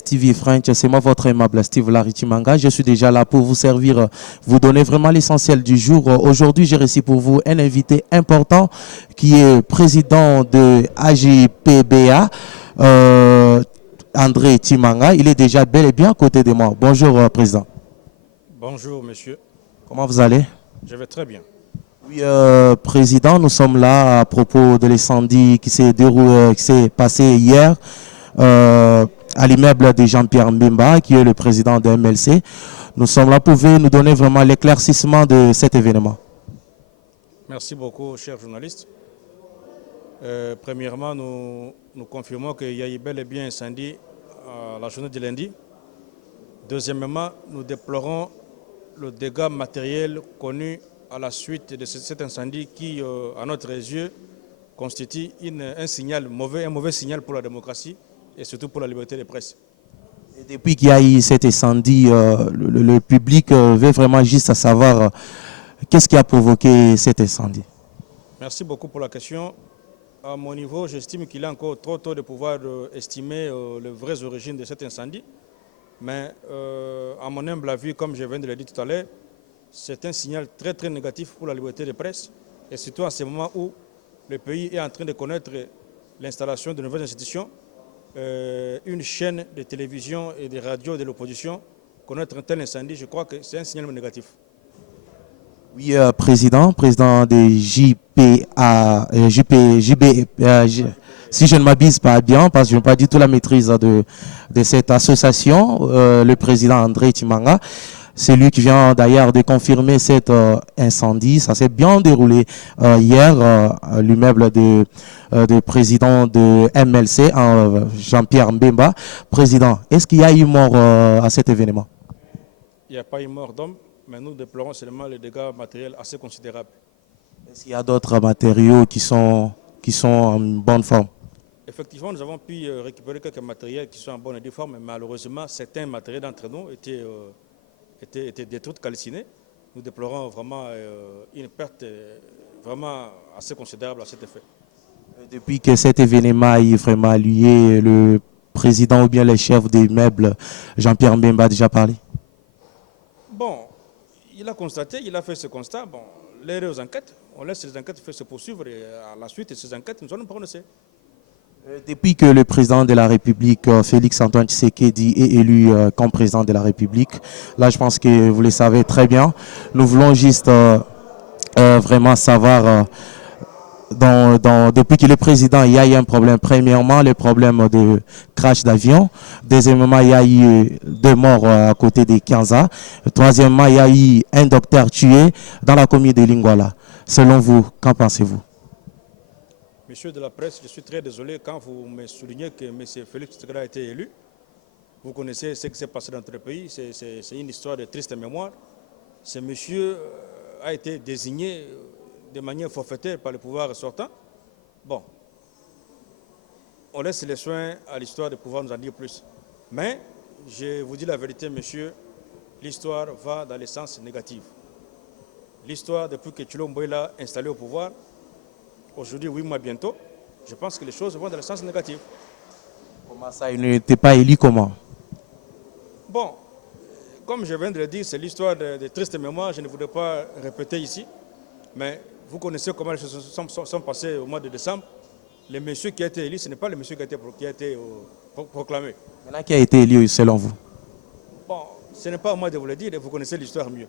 TV French, c'est moi votre aimable Steve Laritimanga. Je suis déjà là pour vous servir, vous donner vraiment l'essentiel du jour. Aujourd'hui, j'ai reçu pour vous un invité important qui est président de AJPBA, André Timanga. Il est déjà bel et bien à côté de moi. Bonjour, président. Bonjour, monsieur. Comment vous allez? Je vais très bien. Oui, président, nous sommes là à propos de l'incendie qui s'est déroulé, qui s'est passé hier à l'immeuble de Jean-Pierre Mbemba, qui est le président de MLC. Nous sommes là pour nous donner vraiment l'éclaircissement de cet événement. Merci beaucoup, cher journaliste. Premièrement, nous confirmons qu'il y a eu bel et bien incendie la journée de lundi. Deuxièmement, nous déplorons le dégât matériel connu à la suite de cet incendie qui, à notre yeux, constitue un mauvais signal pour la démocratie et surtout pour la liberté de presse. Et depuis qu'il y a eu cet incendie, le public veut vraiment juste savoir qu'est-ce qui a provoqué cet incendie. Merci beaucoup pour la question. À mon niveau, j'estime qu'il est encore trop tôt de pouvoir estimer les vraies origines de cet incendie. Mais à mon humble avis, comme je viens de le dire tout à l'heure, c'est un signal très très négatif pour la liberté de presse. Et surtout à ce moment où le pays est en train de connaître l'installation de nouvelles institutions, une chaîne de télévision et de radio de l'opposition, connaître un tel incendie, je crois que c'est un signal négatif. Oui, président de JPA, si je ne m'abuse pas bien, parce que je n'ai pas du tout la maîtrise de cette association, le président André Timanga, c'est lui qui vient d'ailleurs de confirmer cet incendie. Ça s'est bien déroulé hier à l'immeuble de président de MLC, Jean-Pierre Mbemba. Président, est-ce qu'il y a eu mort à cet événement? Il n'y a pas eu mort d'homme, mais nous déplorons seulement les dégâts matériels assez considérables. Est-ce qu'il y a d'autres matériaux qui sont en bonne forme? Effectivement, nous avons pu récupérer quelques matériels qui sont en bonne et due forme, mais malheureusement, certains matériels d'entre nous étaient détruits, calcinés. Nous déplorons vraiment une perte vraiment assez considérable à cet effet. Depuis que cet événement est vraiment lié, le président ou bien le chef des meubles, Jean-Pierre Mbemba, a déjà parlé? Bon, il a constaté, il a fait ce constat. Bon, les enquêtes, on laisse les enquêtes se poursuivre et à la suite de ces enquêtes, nous allons prononcer. Depuis que le président de la République, Félix-Antoine Tshisekedi, est élu comme président de la République, là je pense que vous le savez très bien, nous voulons juste vraiment savoir, depuis que le président, il y a eu un problème. Premièrement, le problème de crash d'avion. Deuxièmement, il y a eu 2 morts à côté de Kianza. Troisièmement, il y a eu un docteur tué dans la commune de Lingwala. Selon vous, qu'en pensez-vous? Monsieur de la presse, je suis très désolé quand vous me soulignez que M. Félix Tshisekedi a été élu. Vous connaissez ce qui s'est passé dans notre pays, c'est une histoire de triste mémoire. Ce monsieur a été désigné de manière forfaitaire par le pouvoir sortant. Bon, on laisse les soins à l'histoire de pouvoir nous en dire plus. Mais, je vous dis la vérité, monsieur, l'histoire va dans le sens négatif. L'histoire, depuis que Tshilombo est là, installé au pouvoir, aujourd'hui, 8 mois bientôt, je pense que les choses vont dans le sens négatif. Comment ça, il n'était pas élu comment? Bon, comme je viens de le dire, c'est l'histoire de tristes mémoires, je ne voudrais pas répéter ici, mais vous connaissez comment les choses sont passées au mois de décembre. Le monsieur qui a été élu, ce n'est pas le monsieur qui a été proclamé. Maintenant, qui a été élu selon vous? Bon, ce n'est pas à moi de vous le dire, vous connaissez l'histoire mieux.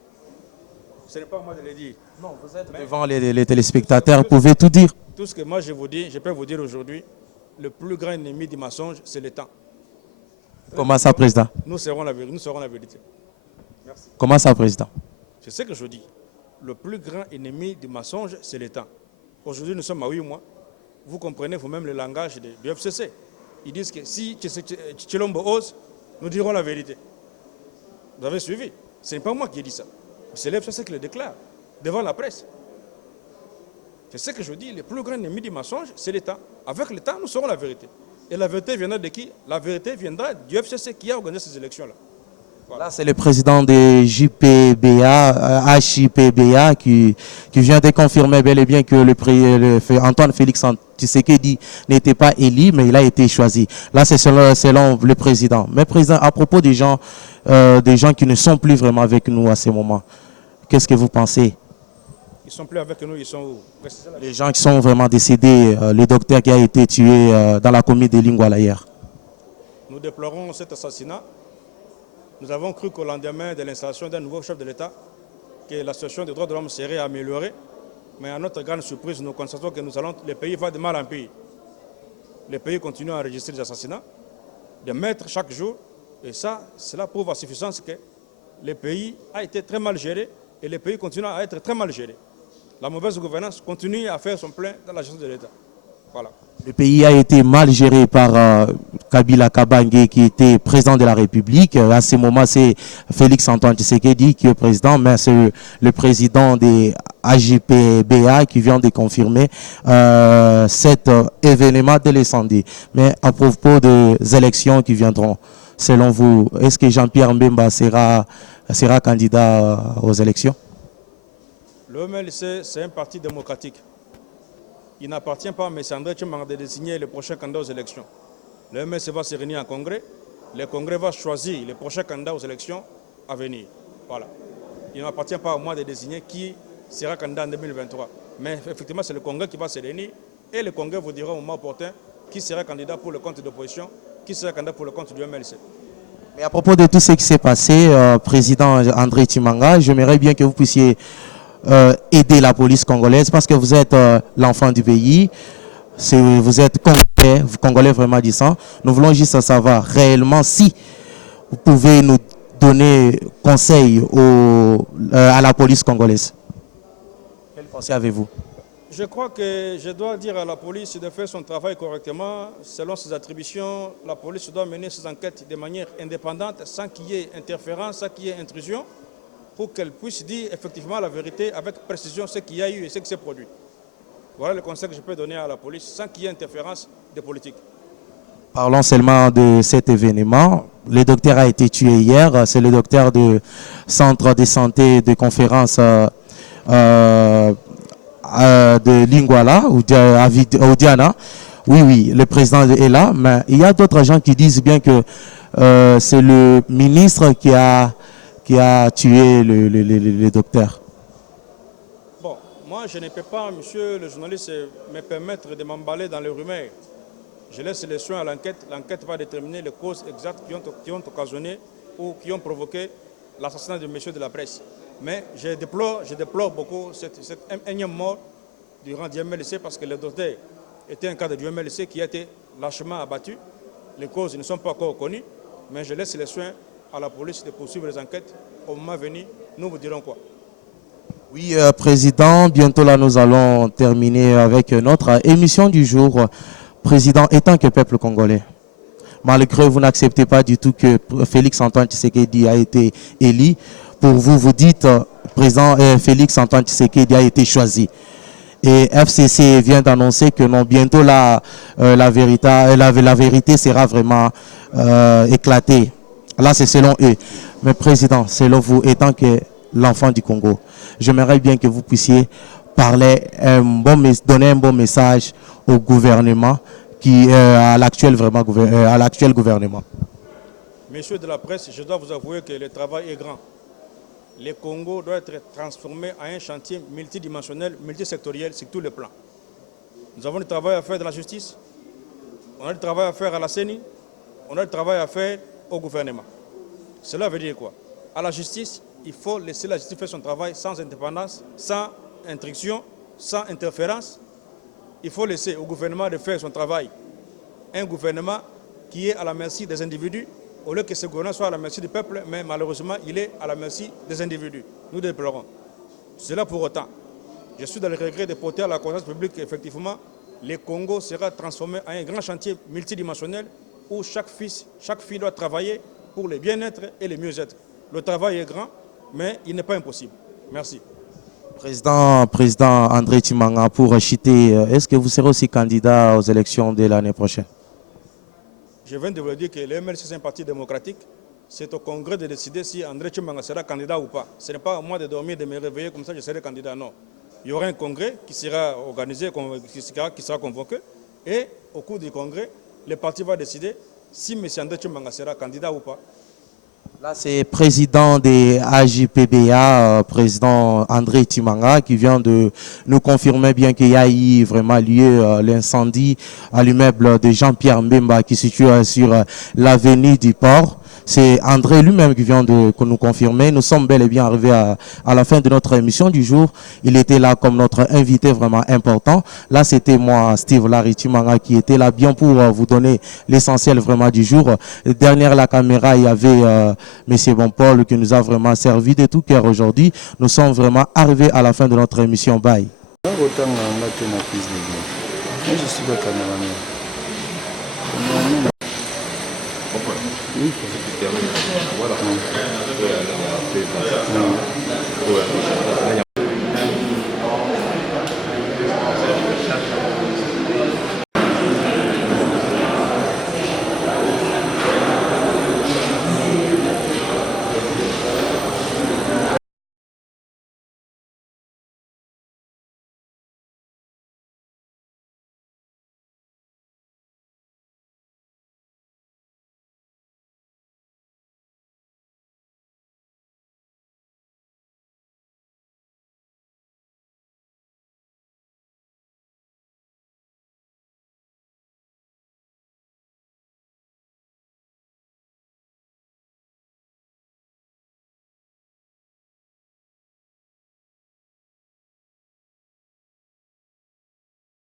Ce n'est pas à moi de le dire. Non, vous êtes devant les téléspectateurs, vous pouvez tout dire. Tout ce que moi je vous dis, je peux vous dire aujourd'hui, le plus grand ennemi du mensonge, c'est le temps. Comment ça, président? Nous serons la vérité. Merci. Comment ça, président? C'est ce que je dis. Le plus grand ennemi du mensonge, c'est le temps. Aujourd'hui, nous sommes à 8 mois. Vous comprenez vous-même le langage du FCC. Ils disent que si Tshilombo ose, nous dirons la vérité. Vous avez suivi. Ce n'est pas moi qui ai dit ça. C'est le FCC qui le déclare devant la presse. C'est ce que je dis. Le plus grand ennemi du mensonge, c'est le temps. Avec le temps, nous saurons la vérité. Et la vérité viendra de qui? La vérité viendra du FCC qui a organisé ces élections-là. Voilà. Là, c'est le président de HJPBA qui vient de confirmer bel et bien que Antoine Félix Tshisekedi n'était pas élu, mais il a été choisi. Là, c'est selon le président. Mais président, à propos des gens qui ne sont plus vraiment avec nous à ce moment, qu'est-ce que vous pensez? Ils ne sont plus avec nous, ils sont où? Les gens qui sont vraiment décédés, le docteur qui a été tué dans la commune de Lingwala hier. Nous déplorons cet assassinat. Nous avons cru qu'au lendemain de l'installation d'un nouveau chef de l'État, que la situation des droits de l'homme serait améliorée. Mais à notre grande surprise, nous constatons que le pays va de mal en pire. Le pays continue à enregistrer des assassinats, des meurtres chaque jour. Et ça, cela prouve à suffisance que le pays a été très mal géré et le pays continue à être très mal géré. La mauvaise gouvernance continue à faire son plein dans la gestion de l'État. Voilà. Le pays a été mal géré par Kabila Kabange qui était président de la République. À ce moment, c'est Félix Antoine Tshisekedi qui est président, mais c'est le président des AJPBA qui vient de confirmer cet événement de l'incendie. Mais à propos des élections qui viendront, selon vous, est-ce que Jean-Pierre Mbemba sera candidat aux élections? Le MLC, c'est un parti démocratique. Il n'appartient pas à M. André Tchimanga de désigner le prochain candidat aux élections. Le MLC va se réunir en congrès. Le congrès va choisir le prochain candidat aux élections à venir. Voilà. Il n'appartient pas à moi de désigner qui sera candidat en 2023. Mais effectivement, c'est le congrès qui va se réunir et le congrès vous dira au moment opportun qui sera candidat pour le compte de l'opposition, qui sera candidat pour le compte du MLC. Mais à propos de tout ce qui s'est passé, président André Tchimanga, j'aimerais bien que vous puissiez aider la police congolaise parce que vous êtes l'enfant du pays, vous êtes Congolais vraiment disant. Nous voulons juste savoir réellement si vous pouvez nous donner conseil à la police congolaise. Quel conseil avez-vous? Je crois que je dois dire à la police de faire son travail correctement, selon ses attributions. La police doit mener ses enquêtes de manière indépendante, sans qu'il y ait interférence, sans qu'il y ait intrusion, pour qu'elle puisse dire effectivement la vérité avec précision ce qu'il y a eu et ce qui s'est produit. Voilà le conseil que je peux donner à la police sans qu'il y ait interférence de politique. Parlons seulement de cet événement. Le docteur a été tué hier. C'est le docteur du centre de santé de conférence de Lingwala ou Diana. Oui, le président est là. Mais il y a d'autres gens qui disent bien que c'est le ministre qui a tué le docteur. Bon, moi je ne peux pas, monsieur le journaliste, me permettre de m'emballer dans les rumeurs. Je laisse les soins à l'enquête. L'enquête va déterminer les causes exactes qui ont occasionné ou qui ont provoqué l'assassinat de monsieur de la presse. Mais je déplore beaucoup cette énième mort durant du MLC parce que le docteur était un cadre du MLC qui a été lâchement abattu. Les causes ne sont pas encore connues, mais je laisse les soins à la police de poursuivre les enquêtes. Au moment venu, nous vous dirons quoi. Oui, président, bientôt là nous allons terminer avec notre émission du jour. Président, étant que peuple congolais, malgré vous n'acceptez pas du tout que Félix Antoine Tshisekedi a été élu, pour vous, vous dites président Félix Antoine Tshisekedi a été choisi. Et FCC vient d'annoncer que non, bientôt la vérité sera vraiment éclatée. Là, c'est selon eux. Mais président, selon vous, étant que l'enfant du Congo, j'aimerais bien que vous puissiez donner un bon message au gouvernement, à l'actuel gouvernement. Messieurs de la presse, je dois vous avouer que le travail est grand. Le Congo doit être transformé en un chantier multidimensionnel, multisectoriel sur tous les plans. Nous avons du travail à faire dans la justice, on a du travail à faire à la CENI, on a du travail à faire au gouvernement. Cela veut dire quoi? À la justice, il faut laisser la justice faire son travail sans indépendance, sans instruction, sans interférence. Il faut laisser au gouvernement de faire son travail. Un gouvernement qui est à la merci des individus, au lieu que ce gouvernement soit à la merci du peuple, mais malheureusement, il est à la merci des individus. Nous déplorons. Cela pour autant. Je suis dans le regret de porter à la conscience publique qu'effectivement, le Congo sera transformé en un grand chantier multidimensionnel où chaque fille doit travailler pour le bien-être et le mieux-être. Le travail est grand, mais il n'est pas impossible. Merci. Président André Tchimanga, pour Chité, est-ce que vous serez aussi candidat aux élections de l'année prochaine? Je viens de vous dire que le MLC c'est un parti démocratique. c'est au Congrès de décider si André Tchimanga sera candidat ou pas. Ce n'est pas à moi de dormir, de me réveiller comme ça, je serai candidat. Non. Il y aura un congrès qui sera organisé, qui sera convoqué. Et au cours du congrès, le parti va décider si M. André Tchimanga sera candidat ou pas. Là, c'est président des AJPBA, président André Tchimanga, qui vient de nous confirmer bien qu'il y a eu vraiment lieu l'incendie à l'immeuble de Jean-Pierre Mbemba qui se situe sur l'avenue du Port. C'est André lui-même qui vient de nous confirmer. Nous sommes bel et bien arrivés à la fin de notre émission du jour. Il était là comme notre invité vraiment important. Là, c'était moi, Steve Larry Tchimanga, qui était là bien pour vous donner l'essentiel vraiment du jour. Derrière la caméra, il y avait Monsieur Bonpaul qui nous a vraiment servi de tout cœur aujourd'hui. Nous sommes vraiment arrivés à la fin de notre émission. Bye. Voilà.